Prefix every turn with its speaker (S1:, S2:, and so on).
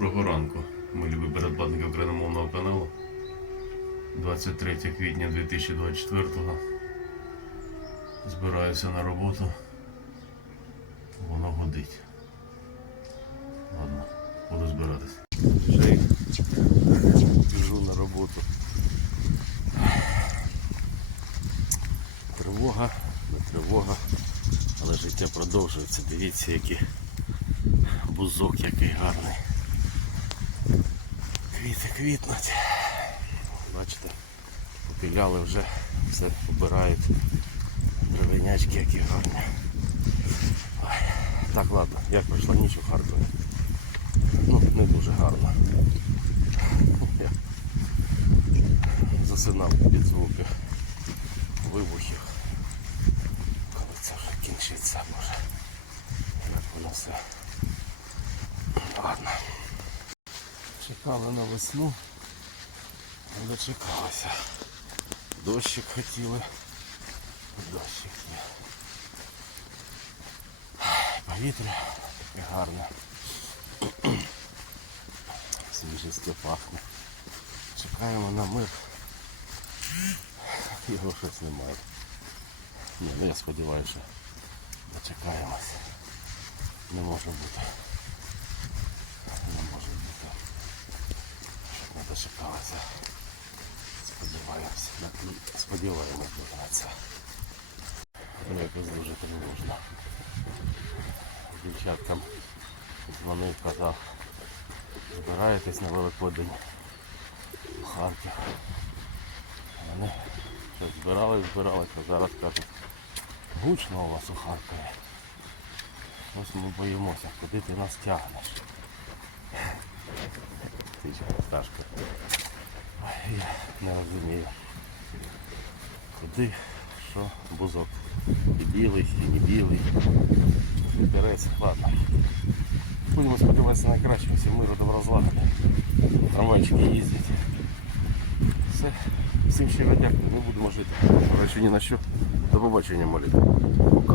S1: Доброго ранку, милі ви передплатники україномовного каналу. 23 квітня 2024-го. Збираюся на роботу. Воно гудить. Ладно, буду збиратись. Біжу на роботу. Тривога, не тривога, але життя продовжується. Дивіться, який бузок який гарний. Квіти квітнуть. Бачите, попіляли вже, все побирають. Дровенячки які гарні. Так, ладно, як пройшла ніч у Харкові. Ну, не дуже гарно. Я засинав під звуки вибухів. Коли це вже кінчиться, може. Як воно все. Ладно. Чекали на весну. Дочекалися. Дощик хотіли. Дощик є. Повітря таке гарне. Свіжістю пахне. Чекаємо на мир. Його щось немає. Ні, ну я сподіваюся, що дочекаємося. Не може бути. Не може бути. Щоб Сподіваємося. на- Сподіваємось на. Ну, якось дуже тривожно. Дівчаткам дзвонив, казав, збираєтесь на Великодень в Харків. Вони щось збирали, а зараз кажуть, гучно у вас у Харкові. Ось ми боїмося, куди ти нас тягнеш. Ти ж Сашка. Ой, Я не розумію. Куди, що, бузок. І білий, і не білий. Вибереться, ладно. Будемо сподіватися на краще, всі миру добро злагоди. Трамвайчики їздять. Все. Всім щиро дякую. Ми будемо жити. Коротше, ні на що. До побачення, молі. Пока.